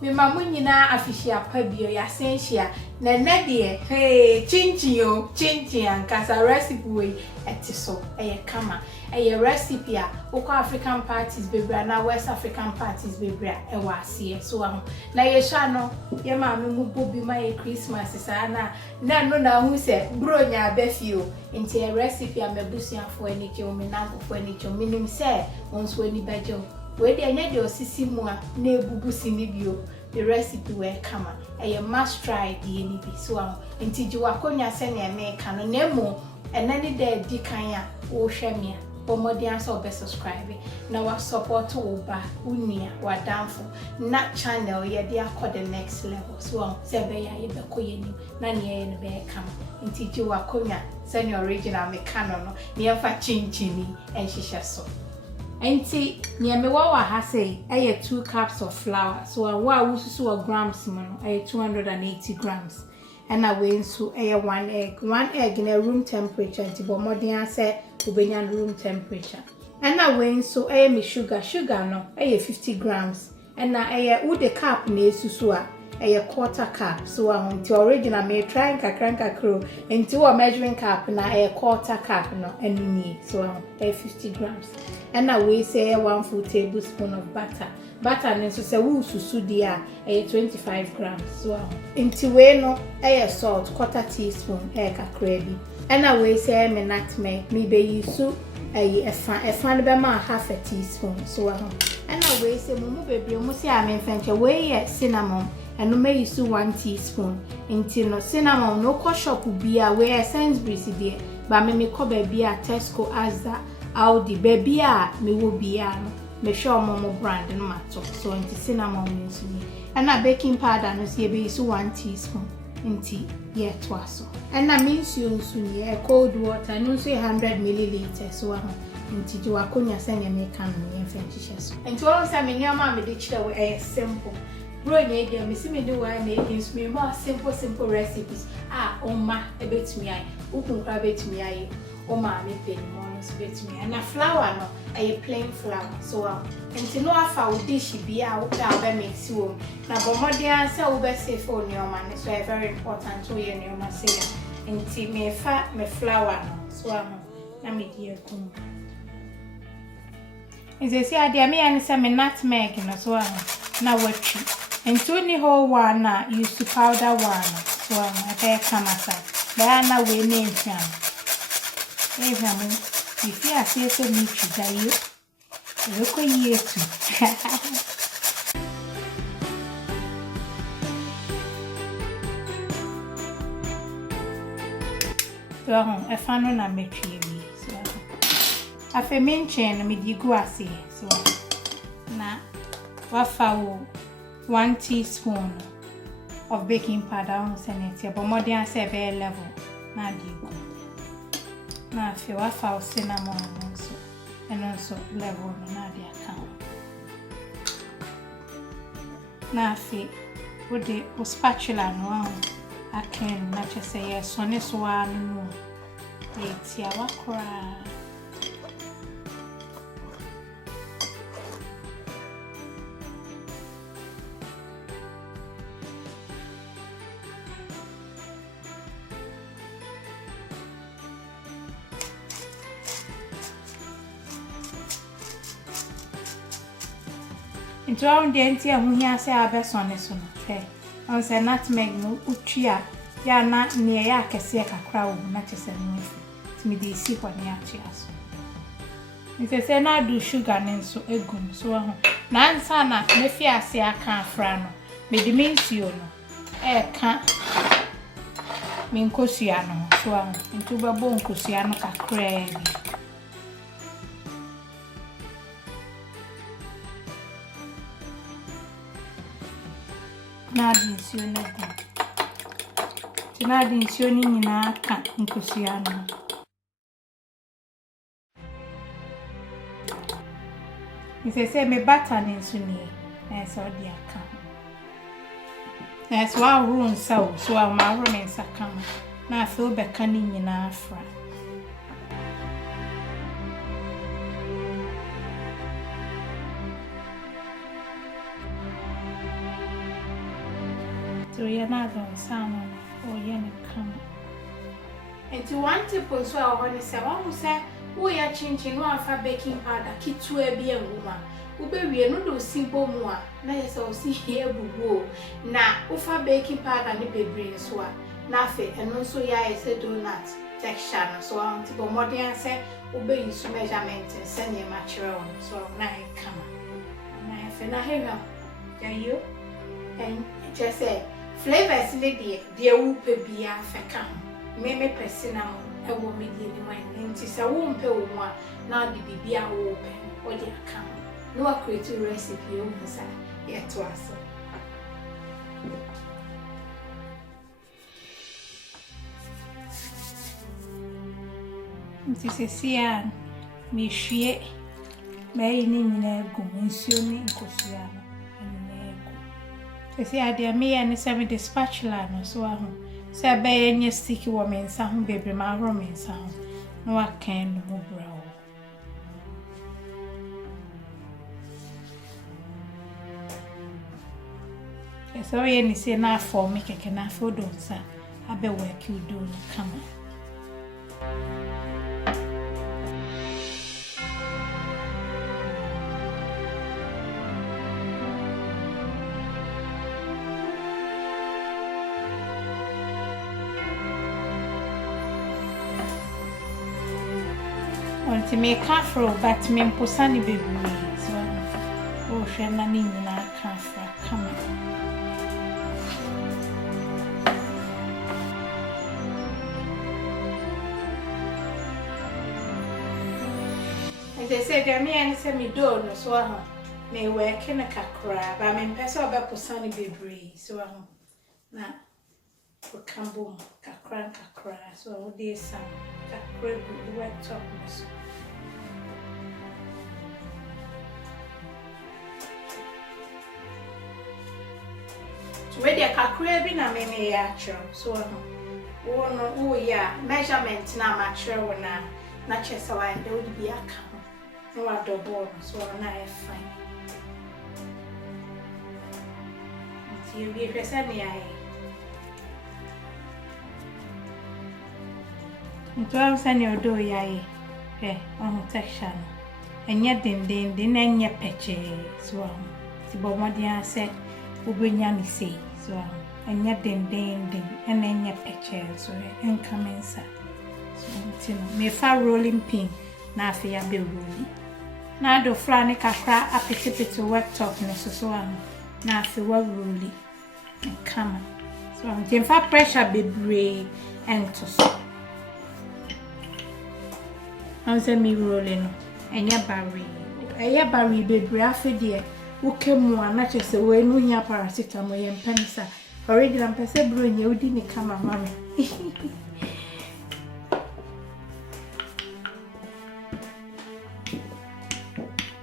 me mamu nyina afishia pabio ya senhia na de hey chinchin ankasa recipe we etiso kama recipe a ukọ African parties bebra na West African parties bebra ase so aho na ye sha no ye mamu mu bobi ma ye Christmas sa na no na hu se bronya abafio nti recipe a mebusuafo ani che o menamfo ani che o minim se onso ani baje we de anya de osisi mu a na ebubu sini bio the recipe we kama must try the ni bi so nti ji wakonya se na America no nemo enani de di kan a wo hwe me a omodian so be subscribe na wa support wo ba unia wa danfo na channel ye de akọ the next level so se be ya ye be koyeni na ne ye ne be kama nti ji wakonya se ne original mekano no ne yemfa chinchini enhihye so. Enti nyame wa ha say 2 cups of flour so wa wususu wa grams mo no 280 grams and we nso 1 egg in a room temperature nti bo modern say obenya room temperature and we nso me sugar no 50 grams and wo the cup na esusu a quarter cup so nti original me try kakro nti wo measuring cup na quarter cup no enu so 50 grams and we say 1 full tablespoon of butter nso say wo susu dia 25 grams so nti we no salt quarter teaspoon kakra bi and we say me nutmeg me be use efan be ma half a teaspoon so and we say mumu bebre mu say amenfenche we cinnamon and may use 1 teaspoon nti no cinnamon no ko shop bia we Sainsbury's there ba me ko baby a Tesco Asda Aldi baby a me wo bia no me show momo brand no mato so nti cinnamon nso ni and baking powder no say be use 1 teaspoon nti ye to aso and na means you nso ni cold water no say 100 milliliters so nti ji wakonya se ne me kan no ye fenchiche so nti won say me nyama me de chire we simple bro nye dia me si me do one make me more simple recipes oma ebetumi ai ukunkra betumi ai oma me pen mo no so betumi na flour no plain flour so nti no afa wo dish bia wo ka be mix wo na bomodian se wo be safe for nyoma ne so very important to ye nyoma say nti me fa me flour no so na me die kum nti ade me an se me nutmeg no so na watchi nti ni ho one na use powder one so I come aside na we ne ntian if you are so me chuda you look you too so e fa no na metwi wi so afa menchen me di gu ase so na wa fa wo 1 teaspoon of baking powder on senetia but more than 7 level na digo na fi wa fa cinnamon also and also level na dia account na fi with the spatula no aken na che say yes so ne so anu etia wa kora nti on de nti ahuhia se abesone so no hwe on se nutmeg no utwia ya na ne ya akese kakra wo na chese no efi timi de isi kwa ne achi aso nti se na do sugar ne nso egum so ho na nsa na mefi ase aka afra no me de mentio no ka min kosua no so ho nti babo nkosua no kakra bi na di nsio na gu tina di nsio ni nyina ka nkosua no se me butter ni nso ni so di aka so a run so a ma ro me nsaka na afi obeka ni nyina afra So you're not going to sound on or you're not come. And to one tip was well when you say, one say, we are changing one for baking powder, kit to a beer woman. We no simple more. Na yes, I'll see here boo. Na ufa baking powder ni baby so. Na fe and also ya is a donut texture. So I'm to more than say, obey use measurement and send your material. So now I come. Na fe na here. There you and just say flavors lady, dear whoop be a fecam. Meme personam, a woman in my name. Tis a womb pay one. Now the baby are open or the account. No creative recipe on the side yet to us. This is here, me share, my name in go, consume in Cosiana and ego. To see, I dear me and 70 spatula, no so I home. Say, I bear any sticky woman, some baby, my romance sound. No, I can't move brow. So you say na for me keke na for don sa abe work you do no come want to make afro but me mposani baby so oh hwe na ni nyina ka fra come they said, me and semi door no so may work in a cacra, but I'm in person about Posani baby, so na for Cambo, cacran cacra, so dear son, cacra good work talkers. So where the cacra been a many actual, so oh yeah, measurement now mature now, not just so I there would be a count. No, I don't know, so I'm not fine. You be present, I. I'm sending your door, yay. Eh, on section. And yet, then, your petche, so the Bomadia said, Ubunyan say, so and yet, then, and then your petche, so and come inside. So, me far rolling pin, now for your building. Na do flani kakra apetipeti worktop ne so na afi wa ruli kama so I'm fa pressure bebre ento so I'm say me rolling no enya bari bebre afi de wo kemu ana chese we no hia paracetamol ye mpensa original pese bro nya udi ni kama mama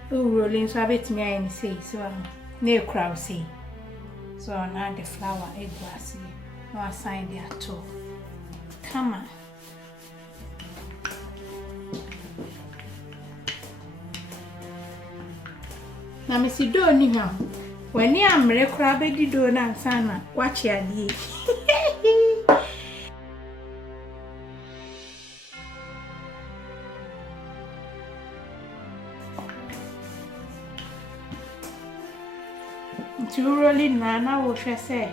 rolling so I bet me I say so no crowd say so now the flour egg was no assign the at all come on na me si do ni ha when you am re crowd be di do na sana watch ya die to rolling na wo hwe say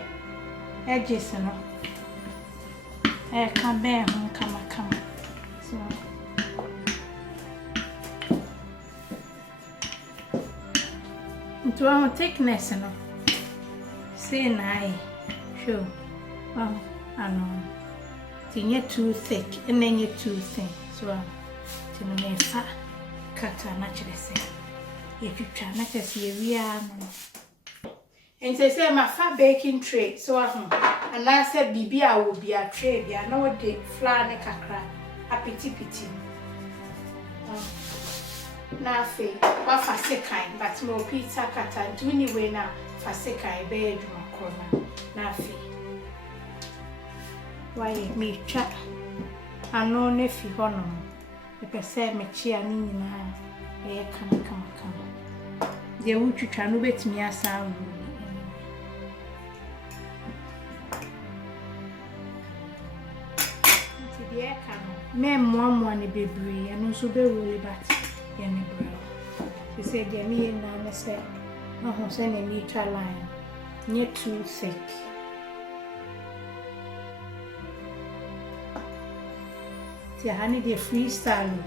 edges no ka be ho kama so to our thickness no say na show I know tinye too thick and then you too thin so to me fa kata na chere say you try na kesi we are no. And say my fat baking tray, so and I said, Bibi, I will be a tray, be I know the flour ne kakra, a pity. Now, fe, what for second, but more pizza cut and do anyway now for second bedroom corner. Now, fe, why me chat? I know nephew honor, the per se me cheer in a come. The wood you try to bet me a sound. Yeah, come. Men, one baby, and also be really bad. Yenny brow. She said, Jamie and Nana said, no, send a neutral line. Near too thick. See, honey, the freestyle.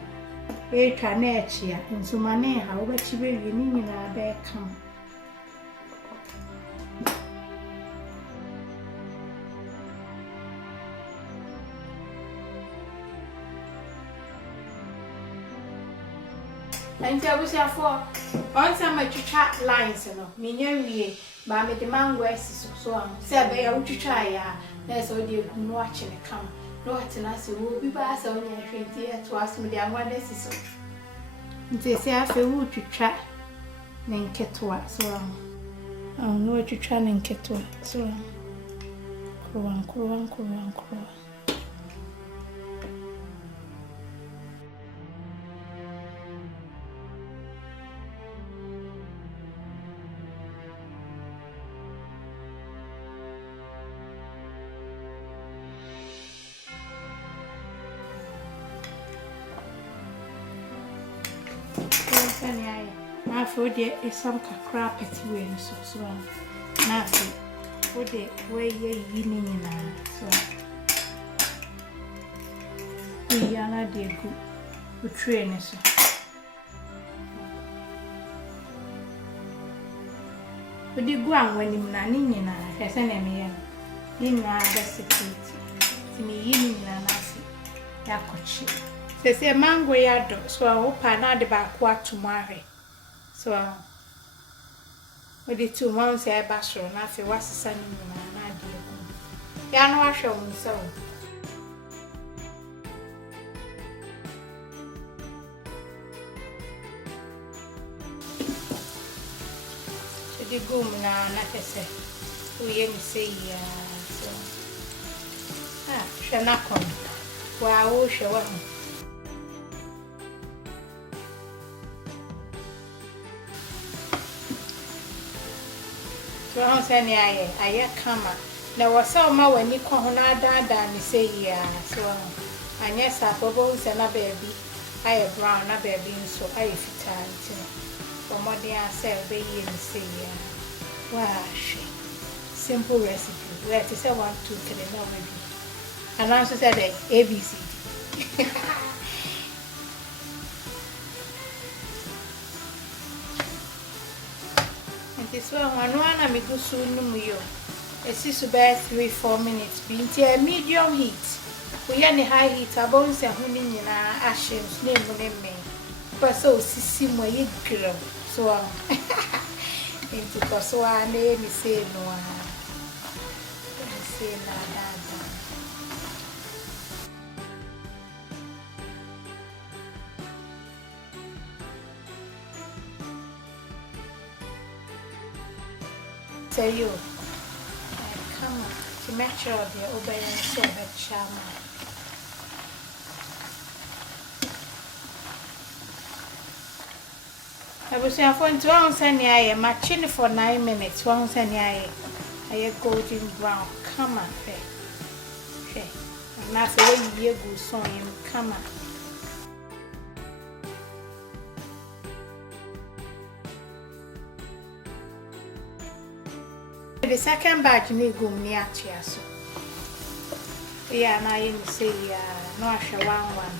A canetch here, and so my name, however, she will be in our bed come. And I was here for on some of chat lines, you know, me, but the man wears so on. Say, I would try ya. There's all the watching it come. No, and I say, we'll be back on your 20 years to ask me the one this is so. They say, I feel wood to try, then get to us. So, I don't know what you try and get to us. So, crow. My food is some crap at you and so on. Nothing. What the way you're eating in so. We are not dear good. We train us. But you go on when you're not in a enemy. In our best security. To me, eating an acid. Yakochi. They say mango yard, so I hope I not the back what to marry. So, with the 2 months I bashful, and after what's the sun in my idea. Yeah, no, I show me so. The goom now, not I say, we hear me say, so. Shall not come. Wow, shall I say, I come. There was some more when you come on and say, so I guess I propose and a baby. I have brown a baby, so I fit time. For more than I say, baby, and say, wash. Simple recipe. Where to say 1, 2, 3, no, maybe. And I also said ABC. This one, I may go soon. It's just about 3-4 minutes. Being a medium heat. We are in high heat. Our bones are hunting in our ashes. Name me. But so, sissy, my girl. So, into Kosoa, name is say no. Say nada. Say you, come to make sure the obey and say that charmer. I was saying for 2 hours and I am matching for 9 minutes. 1 hour and I golden brown. Come on, hey, and that's the way you go so him. Come on. The second batch may go near Chiaso. Yeah, and I say, no, I shall one.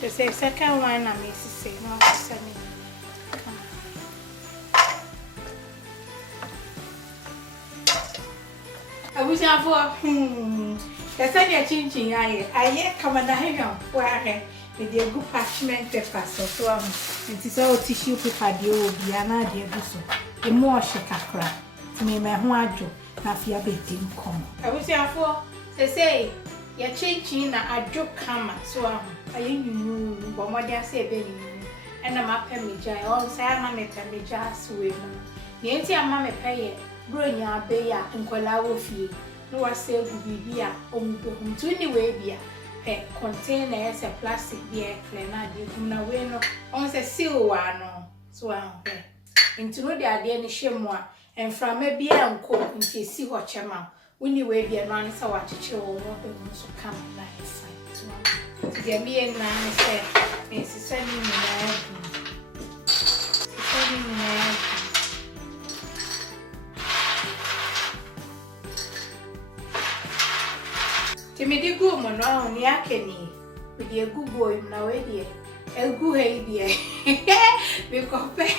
The second one, I may say, no, send me. I wish I for the Sunday chinching. I come and I am where with the good parchment paper so it is all tissue paper, the old Biana, dear Busso. The more shakakra to me, my wajo, Nafia Betty come. I wish I for say, you're changing a joke hammer, so I knew, but what they say, Benny, and I'm up and me, I all say, I'm a just swim. The anti mamma pay. Bring your bear and Colao fee. no was say be a home to anyway be a container as a plastic beer clean na we no on say seal one so into no the idea ni shemwa and from a beer and cook into see what chema when you will be a man so what to chill or so come nice to get me and man say it's sending me Timmy di go mo no ni akeni we dey good boy na we dey egu hey dey we compare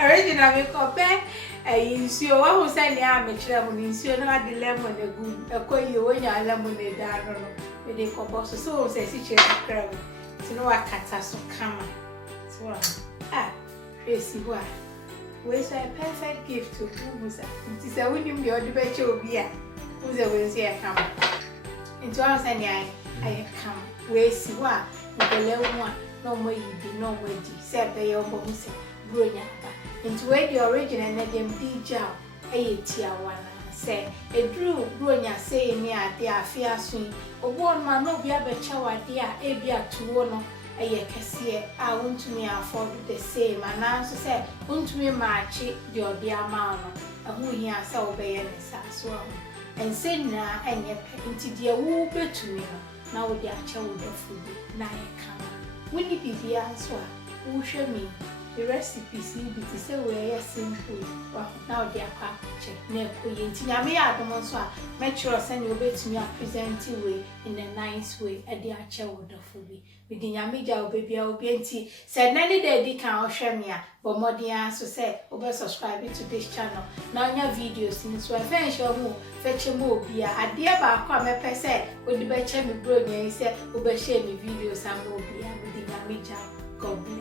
original we compare insuo wa ho say ni am kire mo insuo na de lemon egu ekoyi onya lemon e da no we dey ko boss so say si chere crab ti no akata so kama so face wa we say perfect gift to Musa ti say we nim the odi be che obi a Musa we say kama into I say I come we see wa mbele one no more you be no more di say be your mom say bronya ba into we the original na dem di jaw tia wana say edru bronya say ni ade afia so obo ma no bia be cha wade a e bia tuwo no kese a wontumi afford the same and so say wontumi maachi the odi ama no ahu hia say obeye ne sa so and say na enye nti de wo betumi no na wo de acha wo da fubi na kama woni bibia so a wo hwe mi the recipes bi ti say we simple na wo de akwa che na ekoye nti nyame ya adom so a me chiro say na obetumi a present way in a nice way e de acha wo da fubi with the nyame ja obebia obi nti say na ni de di kan ohwe mi a but modern so say obe subscribe to this channel na onya videos ni so e show mo feche mo obi a ade ba kwa me pese odi be che mi bro nya say obe share mi videos am obi a with the nyame ja God bless.